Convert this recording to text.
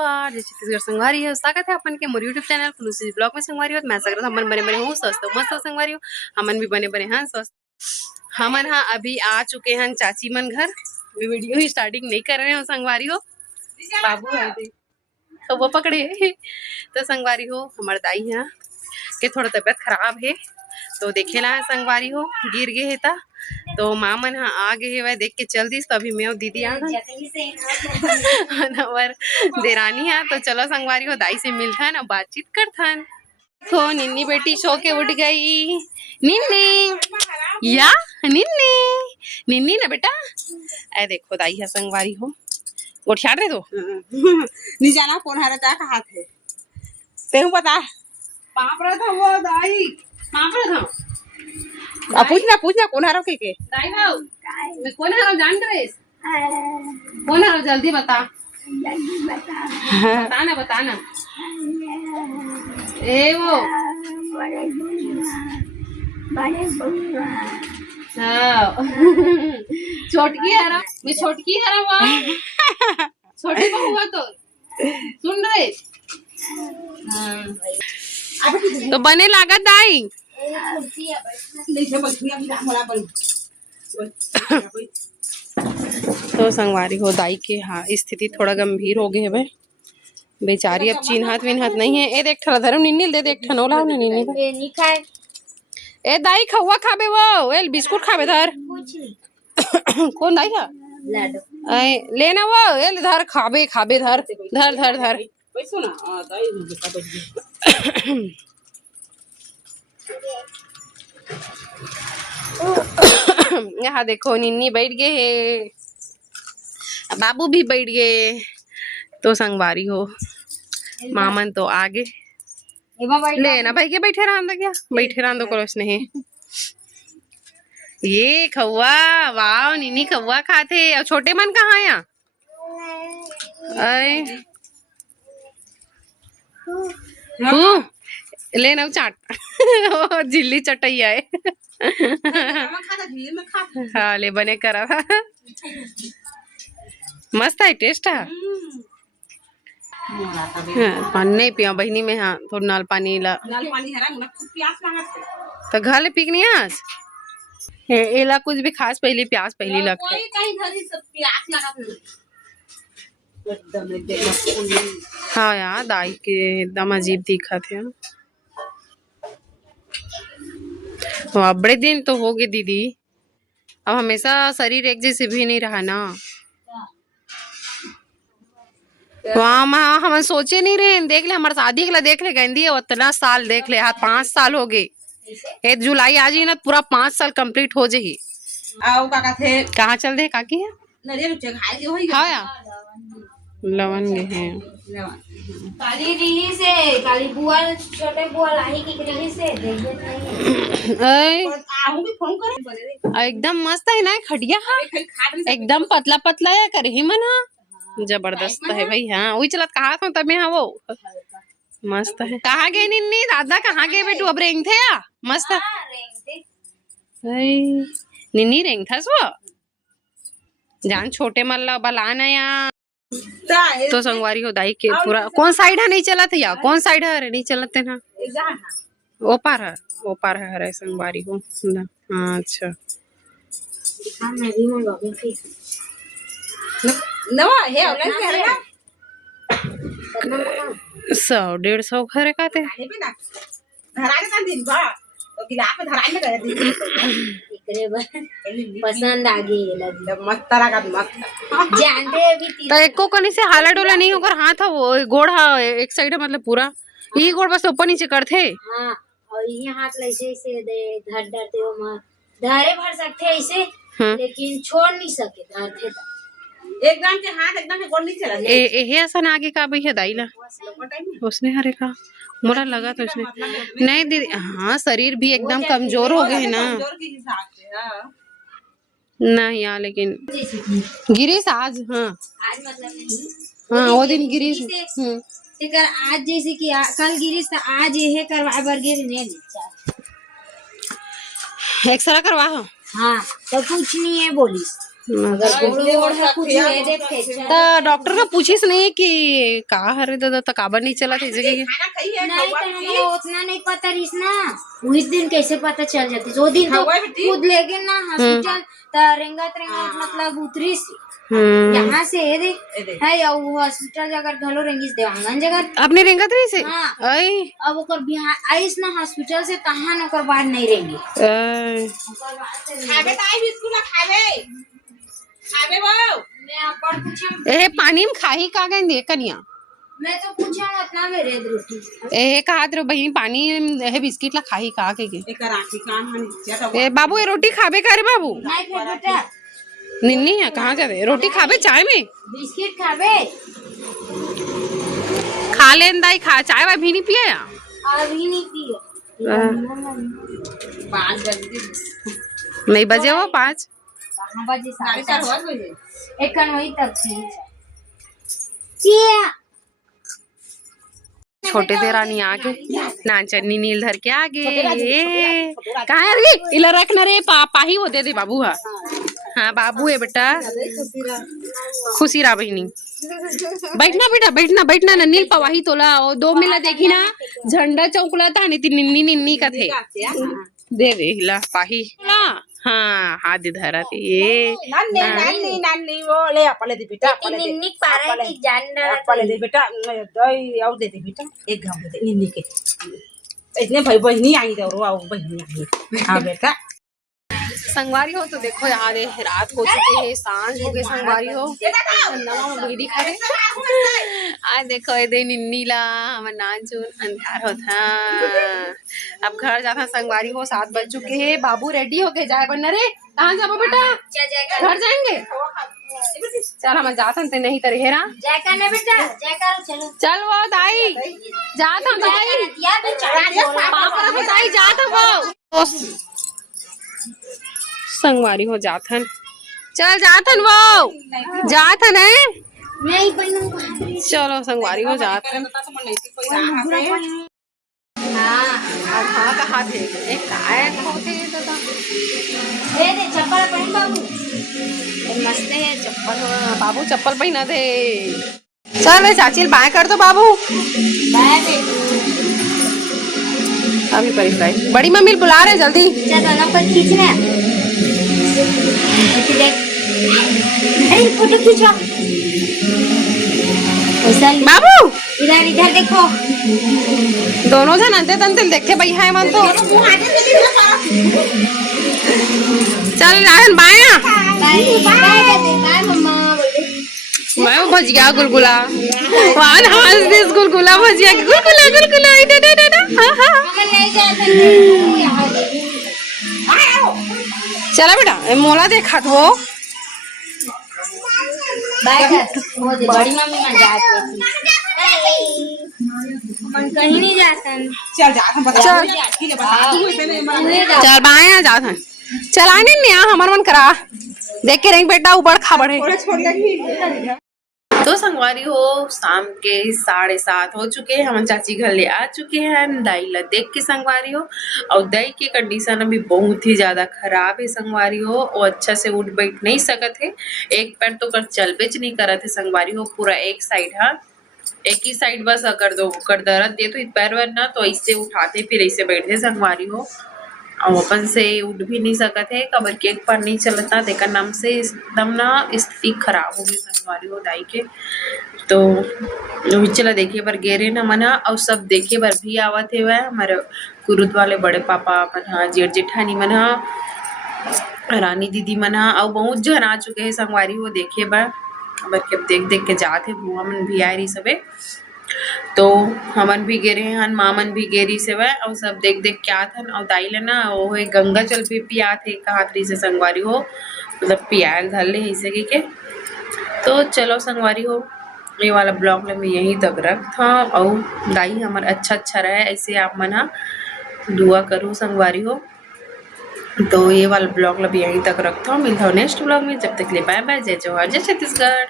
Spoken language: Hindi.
जय छत्तीसगढ़ संगवारी है स्वागत है अपन के मोर यूट्यूब चैनल खुलूसी ब्लॉग में संगवारी हो। मैं सगरा हमन बने बने हूँ स्वस्थ मस्त संगवारी हो। हमन भी बने बने हैं स्वस्थ। हमन हाँ अभी आ चुके हैं चाची मन घर। वीडियो ही स्टार्टिंग नहीं कर रहे हो संगवारी हो। बाबू है तो वो पकड़े तो संगवारी हो हमारे दाई है के थोड़ा तबियत खराब है तो देखे ला संगवारी हो गिर गए है तो माँ मन हाँ आ गए वह देख के चल दी तो अभी मैं और दीदी आ और देरानी है तो चलो संगवारी हो दाई से मिलथन और बातचीत करथन। तो निन्नी बेटी सो के उठ गई। निन्नी या निन्नी निन्नी ना बेटा ऐ देखो दाई है संगवारी हो उठा रहे तो नहीं जाना कौन हरा था कहाँ थे तेरे बता पाप रहा था वो दाई पाप रहा था। अब पूछना कौन हरा के दाई भाव मैं कौन हरा जान रहे कौन हरा जल्दी बता बताना ए वो छोटकी हरा मैं छोटकी हरा वहाँ छोटी बहू हुआ तो सुन रहे तो बने लागत दाई तो संगवारी हो दाई के हाँ स्थिति थोड़ा गंभीर हो गए है बेचारी अब चिन्हत विन्हत नहीं है। ए देख ठला धरम निन्नी दे देख ठनो लाओ निन्नी नहीं खाए ए दाई खवा खाबे वो ए बिस्कुट खाबे धर कौन दाई है ए लेना वो ए धर खाबे खाबे धर धर धर धर सुना दाई यहाँ देखो निन्नी बैठ गए है बाबू भी बैठ गए तो संगवारी हो मामन तो आगे लेना भाई के बैठे रहा क्या बैठे रहा करो नहीं ये खवा वाह निन्नी खवा खाते और छोटे मन कहाँ है यहाँ लेना चाट झिल्ली चटैया है हाँ ले बने करा मस्त है टेस्ट है पानी नहीं पिया बहनी में हाँ थोड़ा नाल पानी ला तो घर ले पिक नहीं आज एला कुछ भी खास पहली प्यास पहली लगता हाँ यार दाई के एकदम अजीब दिखा थे तो अब बड़े दिन तो हो गए दीदी अब हमेशा शरीर एक जैसे भी नहीं रहा ना वहाँ हम सोचे नहीं रहे देख ले हमारे शादी के लिए देख ले गंदी है उतना साल देख ले हाँ 5 साल हो गए 1 जुलाई आज ही ना पूरा 5 साल कंप्लीट हो जाही। कहाँ चल दे काकी है हाँ यार लवन गए हैं काली रही से काली बुआ छोटे बुआ लाही की रही से एकदम मस्त है ना खटिया एकदम पतला पतला है कर ही मना जबरदस्त है भाई हाँ वही चलत कहा था तब यहाँ वो मस्त है। कहाँ गए निन्नी दादा कहाँ गए बेटू अब रेंग थे या मस्त निन्नी रेंग था सो जान छोटे मल्ला बलाना या तो संगवारी हो दाई के पूरा कौन साइड है नहीं चला था या कौन साइड है नहीं चलते ना वो पार है हरे संगवारी हो हाँ अच्छा है 100-150 घरे का थे पसंद आ गई जानते अभी तो एको कनी से हाला डोला नहीं होकर हाथ वो गोड़ एक साइड है मतलब पूरा ये गोड़ बस ऊपर नीचे करते हाँ और ये हाथ ऐसे ऐसे धर डरते हो धारे भर सकते ऐसे लेकिन छोड़ नहीं सके धरते एकदम के हाथ एकदम से गोड़ नहीं चला ए ऐसा ना आगे का भाई है दाईला उसने हरे का मोरा लगा तो उसने नहीं दीदी हाँ शरीर भी एकदम कमजोर हो गए ना नहीं यार लेकिन गिरीश आज हाँ हाँ वो दिन गिरीश आज जैसे कि कल गिरीश था आज ये करवा बर गिर एक्सरा करवा हो हाँ तो कुछ नहीं है बोली गोड़ है कुछ है दे फ्रैक्चर तो डॉक्टर का पूछिस नहीं कि का हरे दादा तो काबर नहीं चला थे जगह खाना खाइए नहीं तो हमें उतना नहीं पता रही ना उस दिन कैसे पता चल जाती वो दिन तो खुद ले गए ना हॉस्पिटल तो रेंगत मतलब उतरी यहाँ से है दे है या वो हॉस्पिटल अगर घलो रेंगिस देवांगन जगह अपने रेंगत रही से हाँ। आई अब ओकर बिहार आइस ना हॉस्पिटल से तहां ओकर बाद नहीं रेंगे खाबे ताई बिस्कुट खाबे खाबे वो मैं आपको पूछम ए पानी में खाही का गए दे कनिया मैं तो पूछा उतना मेरे रोटी ए का हाथ रो बहिनी पानी है बिस्किट ला खाही का के एक राखी कान हन जटा ए बाबू ये रोटी खाबे का रे बाबू नहीं खाए बेटा निन्नी है कहाँ जाते रोटी खाबे चाय में बिस्किट खाबे खा लेन दाई खा चाय वाय भी नहीं पिया या अभी नहीं पियो 5 बजे नहीं बजे वो 5 कहाँ बजे 4:30 हो गए एक कन वही तक थी क्या छोटे दे रानी आगे नाचनी नील धर के आगे कहाँ रे इला रखना रे पापा ही वो दे दे बाबू हाँ बाबू है बेटा खुशी रहा बहनी बैठना बेटा बैठना बैठना ना नील पवाही तोला 2 मिला देखी ना झंडा चौकला था नहीं निन्नी निन्नी का थे दे दे हिला पाही हाँ हाथ धरा थे ये नानी वो ले अपले दे बेटा अपले दे निन्नी पारा की जानना अपले दे बेटा दही आओ दे दे बेटा एक घाव दे निन्नी के इतने भाई बहनी आई दो आओ बहनी आई हाँ बेटा संगवारी हो तो देखो यार रात हो चुके हैं सांझ हो गए संगवारी हो वीडी खड़े आज देखो ये दे निन्नी ला हमर नाचून अंधार होता अब घर जाता संगवारी हो 7 बज चुके हैं बाबू रेडी हो के जाए बनना रे कहाँ जाबो बेटा घर जाएंगे चल हम जाता ते नहीं तर हेरा जयकार ने बेटा जयकार चलो चल वो दाई जाता दाई या बेटा पापा को दाई जाता वो संगवारी हो जाथन चल जाथन वो जाथन है नहीं बनूंगा चलो संगवारी हो जाथन हाँ कहाँ थे एक काय होते दादा दे चप्पल पहन बाबू मस्त है चप्पल बाबू चप्पल पहना दे चल चाची बाय कर दो बाबू बाय बेटा अभी परेशान बड़ी मम्मी बुला रहे जल्दी चल दोनों को खींचना देख अरे फोटो खींचो बाबू इधर इधर देखो दोनों जन अंते तंते देखे भाई है मन तो चल राहन बाया बाय बाय बाय मम्मा मैं वो भजिया गुलगुला वान हंस दिस गुलगुला भजिया गुलगुला गुलगुला इधर हां हां मम्मा नहीं जाता चला बेटा मोला देखा तो बाय वो बड़ी मम्मी मन जाती मन कहीं नहीं जाता चल जा हम बता चल बाया जाथन चलाने ने हमार मन करा देख के रंग बेटा ऊपर खा बढ़े तो संगवारी हो शाम के 7:30 हो चुके हैं हम चाची घर ले आ चुके हैं दाई ला देख के संगवारी हो और दाई की कंडीशन अभी बहुत ही ज्यादा खराब है संगवारी हो और अच्छा से उठ बैठ नहीं सकत है एक पैर तो कर चल बेच नहीं करत है संगवारी हो पूरा एक साइड हाँ एक ही साइड बस अगर दो कर दर्द दे तो पैर वैर ना तो इससे उठाते फिर ऐसे बैठे संगवारी हो और अपन से उठ भी नहीं सकते है कमर के एक पर नहीं चलता देखा नाम से एकदम ना स्थिति खराब हो गई संगवारी हो दाई के तो चला देखिए पर गेरे न मना और सब देखिए बर भी आवत है वह हमारे कुरुद वाले बड़े पापा मना जेठ जेठानी मना रानी दीदी मना और बहुत जन आ चुके हैं संगवारी हो देखिए बर के देख देख के जाते बुआ मन भी आ रही सबे तो हमन भी गिरे हन मामन भी गेरी से वह और सब देख देख क्या था और दाई लेना वो है गंगा जल भी पिया थे कहातरी से संगवारी हो मतलब पियाल धर ले ऐसे की के तो चलो संगवारी हो ये वाला ब्लॉग में मैं यहीं तक रख था और दाई हमार अच्छा रहे ऐसे आप मना दुआ करो संगवारी हो तो ये वाला ब्लॉग भी यहीं तक रखता हूँ मिलता हूँ नेक्स्ट ब्लॉग में जब तक ले बाय बाय जय जवाहर जय छत्तीसगढ़।